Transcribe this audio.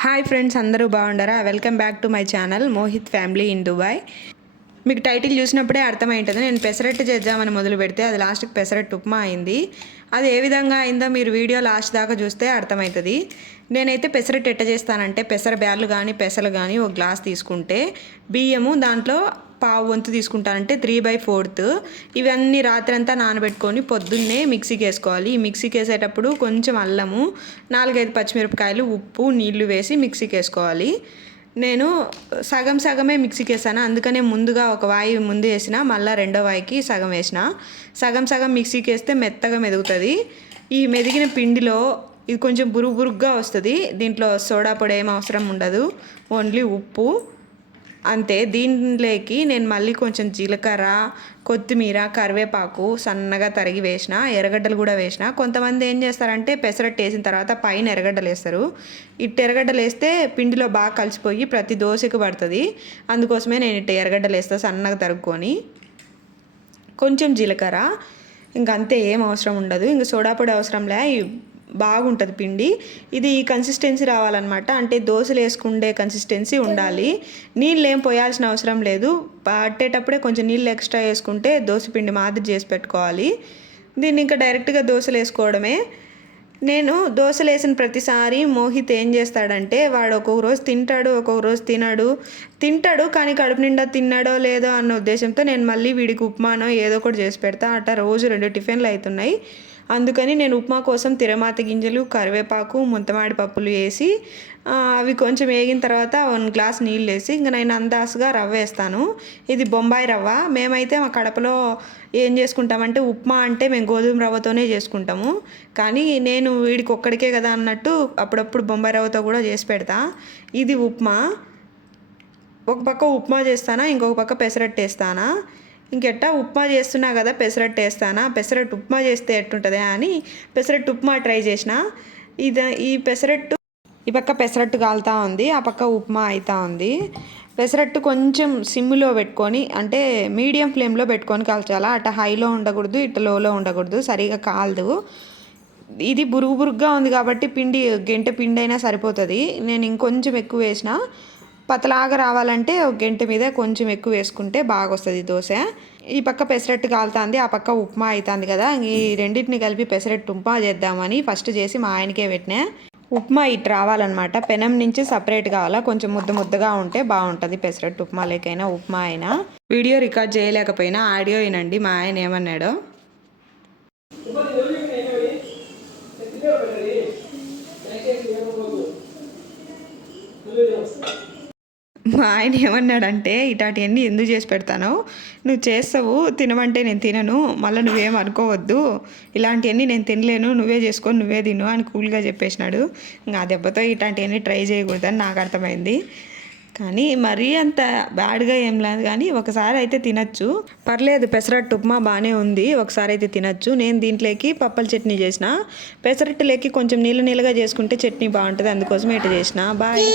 Hi friends అందరూ బాగుండారా? Welcome back to my channel Mohit family in Dubai. మీకు title చూసినప్పుడే అర్థమైంటుంది. నేను పెసరట్టు చేద్దామని మొదలు పెడితే అది లాస్ట్కి పెసరట్టు ఉప్మా అయింది. అది ఏ విధంగా అయిందో మీరు వీడియో లాస్ట్ దాకా చూస్తే అర్థమవుతుంది నేనైతే పెసరట్టు ఎట్ట చేస్తానంటే పెసర బ్యాళ్ళు కానీ పెసలు కానీ ఒక గ్లాస్ తీసుకుంటే బియ్యము దాంట్లో పావు వంతు తీసుకుంటానంటే త్రీ బై ఫోర్త్. ఇవన్నీ రాత్రి అంతా నానబెట్టుకొని పొద్దున్నే మిక్సీకి వేసుకోవాలి. ఈ మిక్సీకి వేసేటప్పుడు కొంచెం అల్లము నాలుగైదు పచ్చిమిరపకాయలు ఉప్పు నీళ్ళు వేసి మిక్సీకి వేసుకోవాలి. నేను సగం సగమే మిక్సీకి వేసాను అందుకనే ముందుగా ఒక వాయి ముందు వేసిన మళ్ళీ రెండో వాయికి సగం వేసిన. సగం సగం మిక్సీకి వేస్తే మెత్తగా మెదుగుతుంది. ఈ మెదిగిన పిండిలో ఇది కొంచెం బురుగు బురుగ్గా వస్తుంది. దీంట్లో సోడా పొడి ఏం అవసరం ఉండదు. ఓన్లీ ఉప్పు అంతే దీనిలోకి నేను మళ్ళీ కొంచెం జీలకర్ర కొత్తిమీర కరివేపాకు సన్నగా తరిగి వేసిన ఎర్రగడ్డలు కూడా వేసిన కొంతమంది ఏం చేస్తారంటే పెసరట్టు వేసిన తర్వాత పైన ఎర్రగడ్డలు వేస్తారు. ఇట్టు ఎర్రగడ్డలు వేస్తే పిండిలో బాగా కలిసిపోయి ప్రతి దోశకు పడుతుంది. అందుకోసమే నేను ఇట్టు ఎర్రగడ్డలు వేస్తా సన్నగా తరుక్కొని. కొంచెం జీలకర్ర ఇంక అంతే ఏం అవసరం ఉండదు. ఇంక సోడా పొడి అవసరంలే బాగుంటుంది పిండి. ఇది ఈ కన్సిస్టెన్సీ రావాలన్నమాట. అంటే దోశలు వేసుకుండే కన్సిస్టెన్సీ ఉండాలి. నీళ్ళు ఏం పోయాల్సిన అవసరం లేదు. పట్టేటప్పుడే కొంచెం నీళ్ళు ఎక్స్ట్రా వేసుకుంటే దోశ పిండి మాదిరి చేసి పెట్టుకోవాలి. దీన్ని ఇంకా డైరెక్ట్గా దోశలు వేసుకోవడమే. నేను దోశలు వేసిన ప్రతిసారి మోహిత్ ఏం చేస్తాడంటే వాడు ఒక్కొక్క రోజు తింటాడు ఒక్కొక్క రోజు తినడు. తింటాడు కానీ కడుపు నిండా తిన్నాడో లేదో అన్న ఉద్దేశంతో నేను మళ్ళీ వీడికి ఉప్మానో ఏదో ఒకటి చేసి పెడతా. అట్ట రోజు రెండు టిఫిన్లు అవుతున్నాయి అందుకని నేను ఉప్మా కోసం తిరమాత గింజలు కరివేపాకు ముంతమాడి పప్పులు వేసి అవి కొంచెం వేగిన తర్వాత వన్ గ్లాస్ నీళ్ళు వేసి ఇంక నేను అందాసుగా రవ్వ వేస్తాను. ఇది బొంబాయి రవ్వ. మేమైతే మా కడపలో ఏం చేసుకుంటామంటే ఉప్మా అంటే మేము గోధుమ రవ్వతోనే చేసుకుంటాము. కానీ నేను వీడికి ఒక్కడికే కదా అన్నట్టు అప్పుడప్పుడు బొంబాయి రవ్వతో కూడా చేసి పెడతా. ఇది ఉప్మా. ఒక పక్క ఉప్మా చేస్తానా ఇంకొక పక్క పెసరట్టు వేస్తానా. ఇంకెట్టా ఉప్మా చేస్తున్నా కదా పెసరట్టు వేస్తానా. పెసరట్టు ఉప్మా చేస్తే ఎట్టుంటుందా అని పెసరట్టు ఉప్మా ట్రై చేసిన. ఇది ఈ పెసరట్టు ఈ పక్క పెసరట్టు కాలుతా ఉంది ఆ పక్క ఉప్మా అవుతా ఉంది. పెసరట్టు కొంచెం సిమ్లో పెట్టుకొని అంటే మీడియం ఫ్లేమ్లో పెట్టుకొని కాల్చాలా? అట హైలో ఉండకూడదు ఇటు లోలో ఉండకూడదు సరిగా కాలదు. ఇది బురుగు బురుగ్గా ఉంది కాబట్టి పిండి గంట పిండి అయినా సరిపోతుంది. నేను ఇంకొంచెం ఎక్కువ వేసిన పతలాగా రావాలంటే ఒక గంట మీద కొంచెం ఎక్కువ వేసుకుంటే బాగా వస్తుంది దోశ. ఈ పక్క పెసరట్టు కాలుతుంది ఆ పక్క ఉప్మా అవుతుంది కదా ఈ రెండింటిని కలిపి పెసరట్టు ఉప్మా చేద్దామని ఫస్ట్ చేసి మా ఆయనకే పెట్టినా. ఉప్మా ఇటు రావాలన్నమాట. పెనం నుంచి సపరేట్ కావాలా? కొంచెం ముద్ద ముద్దగా ఉంటే బాగుంటుంది పెసరట్టు ఉప్మా. లేకైనా ఉప్మా అయినా. వీడియో రికార్డ్ చేయలేకపోయినా ఆడియో వినండి. మా ఆయన ఏమన్నాడో? మా ఆయన ఏమన్నాడంటే ఇటాటివన్నీ ఎందుకు చేసి పెడతాను? నువ్వు చేస్తావు తినమంటే నేను తినను మళ్ళీ నువ్వేం అనుకోవద్దు. ఇలాంటివన్నీ నేను తినలేను నువ్వే చేసుకొని నువ్వే తిను అని కూల్గా చెప్పేసినాడు. ఇంకా ఆ దెబ్బతో ఇట్లాంటివన్నీ ట్రై చేయకూడదని నాకు అర్థమైంది. కానీ మరీ అంత బ్యాడ్గా ఏం లేదు. కానీ ఒకసారి అయితే తినచ్చు. పర్లేదు పెసరట్టు ఉప్మా బాగానే ఉంది. ఒకసారి అయితే తినచ్చు. నేను దీంట్లోకి పప్పల చట్నీ చేసిన. పెసరట్టులోకి కొంచెం నీళ్ళు నీళ్ళగా చేసుకుంటే చట్నీ బాగుంటుంది. అందుకోసం ఇటు చేసిన. బాయ్.